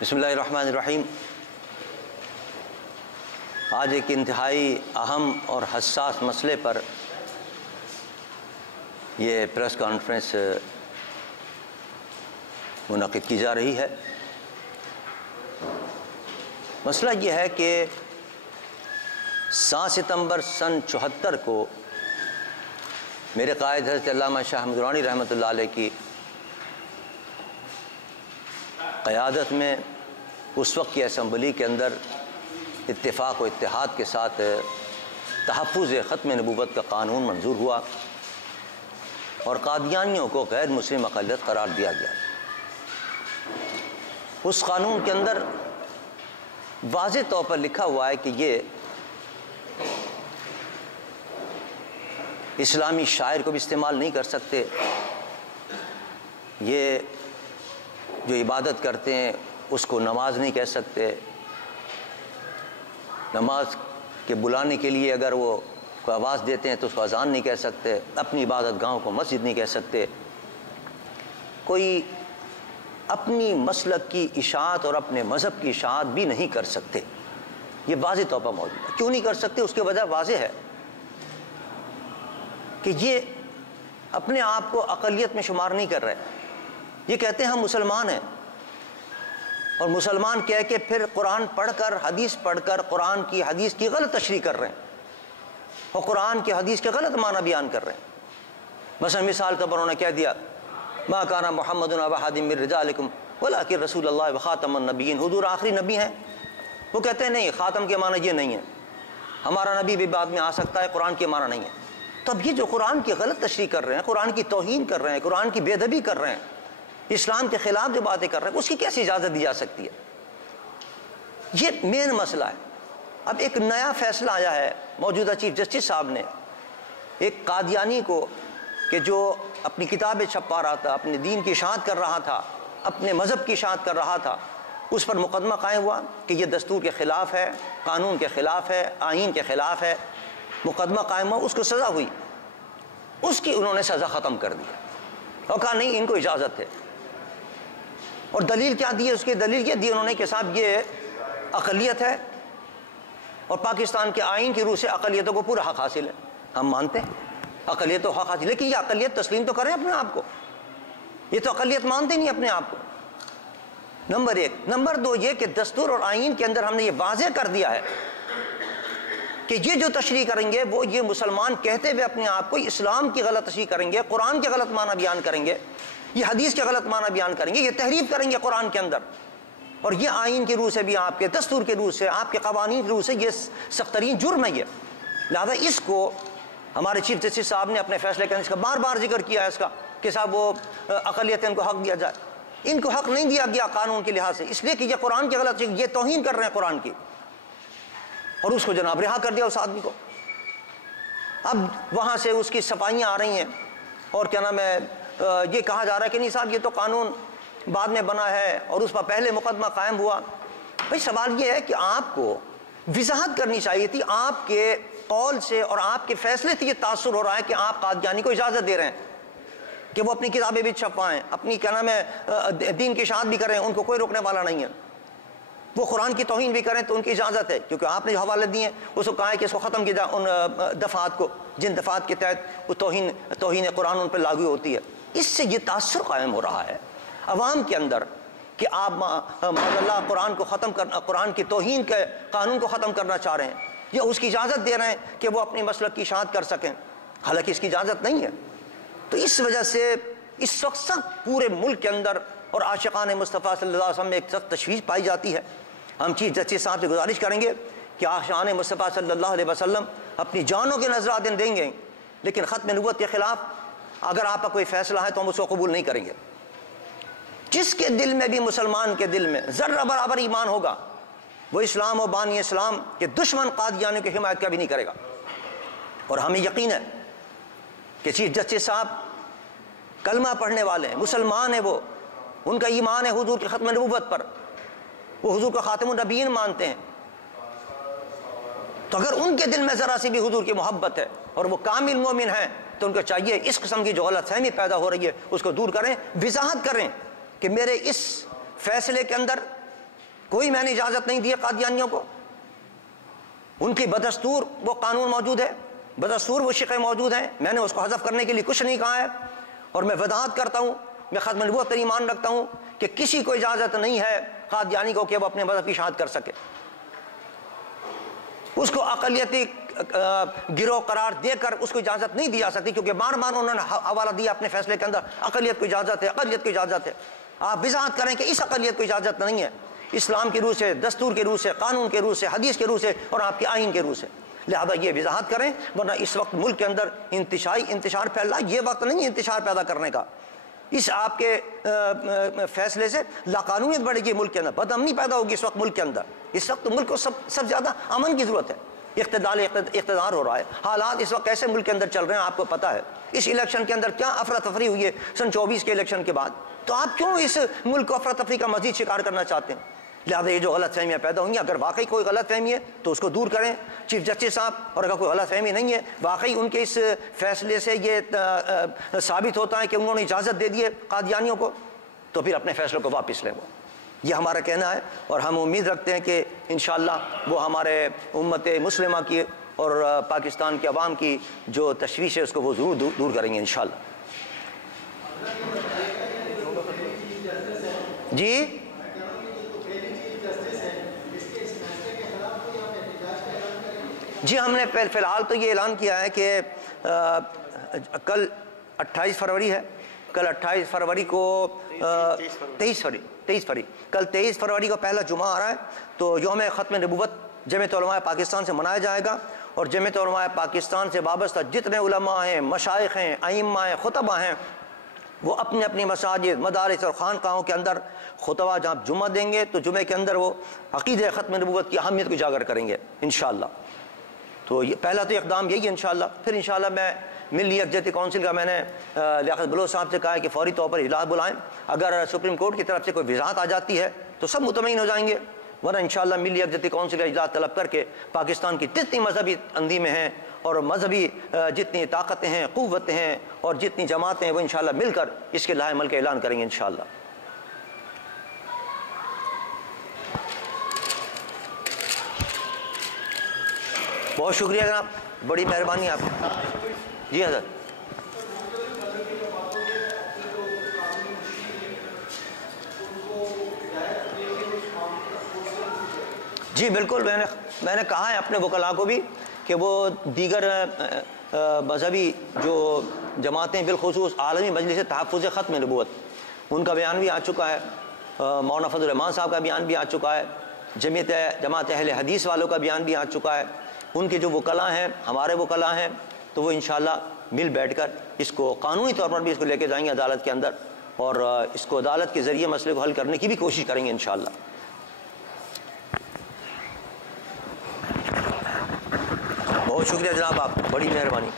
بسم اللہ الرحمن الرحیم۔ آج ایک انتہائی اہم اور حساس مسئلے پر یہ پریس کانفرنس منعقد کی جا رہی ہے۔ مسئلہ یہ ہے کہ 7 ستمبر سن 74 کو میرے قائد حضرت علامہ شاہ احمد درانی رحمۃ اللہ علیہ کی قیادت میں اس وقت کی اسمبلی کے اندر اتفاق و اتحاد کے ساتھ تحفظ ختم نبوت کا قانون منظور ہوا اور قادیانیوں کو غیر مسلم اقلیت قرار دیا گیا۔ اس قانون کے اندر واضح طور پر لکھا ہوا ہے کہ یہ اسلامی شاعر کو بھی استعمال نہیں کر سکتے، یہ جو عبادت کرتے ہیں اس کو نماز نہیں کہہ سکتے، نماز کے بلانے کے لیے اگر وہ کوئی آواز دیتے ہیں تو اس کو اذان نہیں کہہ سکتے، اپنی عبادت گاہوں کو مسجد نہیں کہہ سکتے، کوئی اپنی مسلک کی اشاعت اور اپنے مذہب کی اشاعت بھی نہیں کر سکتے۔ یہ واضح طور پر موجود ہے۔ کیوں نہیں کر سکتے؟ اس کی وجہ واضح ہے کہ یہ اپنے آپ کو اقلیت میں شمار نہیں کر رہے۔ یہ کہتے ہیں ہم مسلمان ہیں، اور مسلمان کہہ کے پھر قرآن پڑھ کر حدیث پڑھ کر قرآن کی حدیث کی غلط تشریح کر رہے ہیں اور قرآن کی حدیث کے غلط معنی بیان کر رہے ہیں۔ مثلا مثال کے طور پر انہوں نے کہہ دیا ما کان محمد ابا احد من رجالکم ولکن رسول اللہ وخاتم النبیین، حضور آخری نبی ہیں۔ وہ کہتے ہیں نہیں، خاتم کے معنی یہ نہیں ہے، ہمارا نبی بھی بعد میں آ سکتا ہے، قرآن کے معنی نہیں ہے۔ تو اب یہ جو قرآن کی غلط تشریح کر رہے ہیں، قرآن کی توہین کر رہے ہیں، قرآن کی بے ادبی کر رہے ہیں، اسلام کے خلاف جو باتیں کر رہے ہیں، اس کی کیسی اجازت دی جا سکتی ہے؟ یہ مین مسئلہ ہے۔ اب ایک نیا فیصلہ آیا ہے، موجودہ چیف جسٹس صاحب نے ایک قادیانی کو کہ جو اپنی کتابیں چھپا رہا تھا، اپنے دین کی اشاعت کر رہا تھا، اپنے مذہب کی اشاعت کر رہا تھا، اس پر مقدمہ قائم ہوا کہ یہ دستور کے خلاف ہے، قانون کے خلاف ہے، آئین کے خلاف ہے، مقدمہ قائم ہوا، اس کو سزا ہوئی، اس کی انہوں نے سزا ختم کر دی اور کہا نہیں ان کو اجازت ہے۔ اور دلیل کیا دی ہے؟ اس کی دلیل یہ دی انہوں نے کہ صاحب یہ اقلیت ہے اور پاکستان کے آئین کی روح سے اقلیتوں کو پورا حق حاصل ہے، ہم مانتے ہیں اقلیت و حق حاصل، لیکن یہ اقلیت تسلیم تو کریں اپنے آپ کو، یہ تو اقلیت مانتے نہیں اپنے آپ کو۔ نمبر 1۔ نمبر 2 یہ کہ دستور اور آئین کے اندر ہم نے یہ واضح کر دیا ہے کہ یہ جو تشریح کریں گے وہ یہ مسلمان کہتے ہوئے اپنے آپ کو اسلام کی غلط تشریح کریں گے، قرآن کے غلط معنی بیان کریں گے، یہ حدیث کے غلط معنی بیان کریں گے، یہ تحریف کریں گے قرآن کے اندر، اور یہ آئین کی روح سے بھی، آپ کے دستور کے روح سے، آپ کے قوانین کی روح سے یہ سخت ترین جرم ہے یہ۔ لہذا اس کو ہمارے چیف جسٹس صاحب نے اپنے فیصلے کے اندر اس کا بار بار ذکر کیا ہے اس کا کہ صاحب وہ اقلیت ان کو حق دیا جائے۔ ان کو حق نہیں دیا گیا قانون کے لحاظ سے، اس لیے کہ یہ قرآن کی غلط، یہ توہین کر رہے ہیں قرآن کی، اور اس کو جناب رہا کر دیا اس آدمی کو۔ اب وہاں سے اس کی صفائیاں آ رہی ہیں اور کیا نام ہے، یہ کہا جا رہا ہے کہ نہیں صاحب یہ تو قانون بعد میں بنا ہے اور اس پر پہلے مقدمہ قائم ہوا۔ بھائی سوال یہ ہے کہ آپ کو وضاحت کرنی چاہیے تھی، آپ کے قول سے اور آپ کے فیصلے سے یہ تاثر ہو رہا ہے کہ آپ قادیانی کو اجازت دے رہے ہیں کہ وہ اپنی کتابیں بھی چھپائیں، اپنی کیا نام ہے دین کی اشاعت بھی کریں، ان کو کوئی روکنے والا نہیں ہے، وہ قرآن کی توہین بھی کریں تو ان کی اجازت ہے، کیونکہ آپ نے جو حوالے دیے ہیں اس کو کہا ہے کہ اس کو ختم کیا جائے، ان دفعات کو جن دفعات کے تحت وہ توہین قرآن ان پہ لاگو ہوتی ہے۔ اس سے یہ تاثر قائم ہو رہا ہے عوام کے اندر کہ آپ معاذ اللہ قرآن کو ختم کرنا، قرآن کی توہین کے قانون کو ختم کرنا چاہ رہے ہیں، یا اس کی اجازت دے رہے ہیں کہ وہ اپنی مسلک کی اشاعت کر سکیں، حالانکہ اس کی اجازت نہیں ہے۔ تو اس وجہ سے اس وقت سخت پورے ملک کے اندر اور عاشقان مصطفیٰ صلی اللہ علیہ وسلم میں ایک سخت تشویش پائی جاتی ہے۔ ہم چیف جسٹس صاحب سے گزارش کریں گے کہ عاشقان مصطفیٰ صلی اللہ علیہ وسلم اپنی جانوں کے نذرات دیں گے، لیکن ختم نبوت کے خلاف اگر آپ کا کوئی فیصلہ ہے تو ہم اس کو قبول نہیں کریں گے۔ جس کے دل میں بھی، مسلمان کے دل میں ذرہ برابر ایمان ہوگا، وہ اسلام و بانی اسلام کے دشمن قادیانیوں کی حمایت کبھی نہیں کرے گا۔ اور ہمیں یقین ہے کہ چیف جسٹس صاحب کلمہ پڑھنے والے ہیں، مسلمان ہیں، وہ ان کا ایمان ہے حضور کی ختم نبوت پر، وہ حضور کا خاتم النبیین مانتے ہیں، تو اگر ان کے دل میں ذرا سی بھی حضور کی محبت ہے اور وہ کامل مومن ہیں تو ان کو چاہیے اس قسم کی جو غلط فہمی پیدا ہو رہی ہے اس کو دور کریں، وضاحت کریں کہ میرے اس فیصلے کے اندر کوئی میں نے اجازت نہیں دی قادیانیوں کو، ان کی بدستور وہ قانون موجود ہے، بدستور وہ شقیں موجود ہیں، میں نے اس کو حذف کرنے کے لیے کچھ نہیں کہا ہے، اور میں وضاحت کرتا ہوں، میں ختم نبوت پر ایمان رکھتا ہوں کہ کسی کو اجازت نہیں ہے قادیانی کو کہ وہ اپنے مذہب کی اشاعت کر سکے، اس کو اقلیتی گروہ قرار دے کر اس کو اجازت نہیں دی جا سکتی، کیونکہ بار بار انہوں نے حوالہ دیا اپنے فیصلے کے اندر اقلیت کو اجازت ہے، اقلیت کو اجازت ہے۔ آپ وضاحت کریں کہ اس اقلیت کو اجازت نہیں ہے، اسلام کی روح سے، دستور کے روح سے، قانون کے روح سے، حدیث کے روح سے اور آپ کے آئین کے روح سے، لہذا یہ وضاحت کریں، ورنہ اس وقت ملک کے اندر انتشار پھیل رہا ہے، یہ وقت نہیں ہے انتشار پیدا کرنے کا۔ اس آپ کے فیصلے سے لاقانونیت بڑھے گی ملک کے اندر، بدامنی پیدا ہوگی اس وقت ملک کے اندر۔ اس وقت ملک کو سب زیادہ امن کی ضرورت ہے، اقتدار ہو رہا ہے، حالات اس وقت کیسے ملک کے اندر چل رہے ہیں آپ کو پتہ ہے، اس الیکشن کے اندر کیا افراتفری ہوئی ہے سن 24 کے الیکشن کے بعد، تو آپ کیوں اس ملک کو افراتفری کا مزید شکار کرنا چاہتے ہیں؟ لہٰذا یہ جو غلط فہمیاں پیدا ہوئی ہیں، اگر واقعی کوئی غلط فہمی ہے تو اس کو دور کریں چیف جسٹس صاحب، اور اگر کوئی غلط فہمی نہیں ہے، واقعی ان کے اس فیصلے سے یہ ثابت ہوتا ہے کہ انہوں نے اجازت دے دی ہے قادیانیوں کو، تو پھر اپنے فیصلوں کو واپس لیں۔ وہ یہ ہمارا کہنا ہے، اور ہم امید رکھتے ہیں کہ انشاءاللہ وہ ہمارے امت مسلمہ کی اور پاکستان کے عوام کی جو تشویش ہے اس کو وہ ضرور دور کریں گے انشاءاللہ۔ جی جی، ہم نے فی الحال تو یہ اعلان کیا ہے کہ کل 28 فروری ہے، کل 28 فروری کو 23 فروری کو پہلا جمعہ آ رہا ہے، تو یوم ختم نبوت جمعیت علماء پاکستان سے منایا جائے گا، اور جمعیت علماء پاکستان سے وابستہ جتنے علماء ہیں، مشائخ ہیں، ائمہ ہیں، خطبہ ہیں، وہ اپنے اپنی مساجد، مدارس اور خانقاہوں کے اندر خطبہ جہاں جمعہ دیں گے تو جمعے کے اندر وہ عقیدہ ختم نبوت کی اہمیت کو اجاگر کریں گے انشاءاللہ۔ تو یہ پہلا تو اقدام یہی ہے انشاءاللہ۔ پھر انشاءاللہ میں ملی یکجہتی کونسل کا میں نے لیاقت بلوچ صاحب سے کہا ہے کہ فوری طور پر اجلاس بلائیں، اگر سپریم کورٹ کی طرف سے کوئی وضاحت آ جاتی ہے تو سب مطمئن ہو جائیں گے، ورنہ انشاءاللہ ملی یکجہتی کونسل کا اجلاس طلب کر کے پاکستان کی جتنی مذہبی تنظیمیں ہیں اور مذہبی جتنی طاقتیں ہیں، قوتیں ہیں اور جتنی جماعتیں ہیں، وہ انشاءاللہ مل کر اس کے لائحہ عمل کا اعلان کریں گے انشاءاللہ۔ بہت شکریہ جناب، بڑی مہربانی آپ کی۔ جی حضرت۔ جی بالکل، میں نے کہا ہے اپنے وکلاء کو بھی کہ وہ دیگر مذہبی جو جماعتیں، بالخصوص عالمی مجلس تحفظ ختم نبوت، ان کا بیان بھی آ چکا ہے، مولانا فضل الرحمان صاحب کا بیان بھی آ چکا ہے، جماعت اہل حدیث والوں کا بیان بھی آ چکا ہے، ان کے جو وکلاء ہیں، ہمارے وکلاء ہیں، تو وہ انشاءاللہ مل بیٹھ کر اس کو قانونی طور پر بھی اس کو لے کے جائیں گے عدالت کے اندر، اور اس کو عدالت کے ذریعے مسئلے کو حل کرنے کی بھی کوشش کریں گے انشاءاللہ۔ بہت شکریہ جناب، آپ بڑی مہربانی۔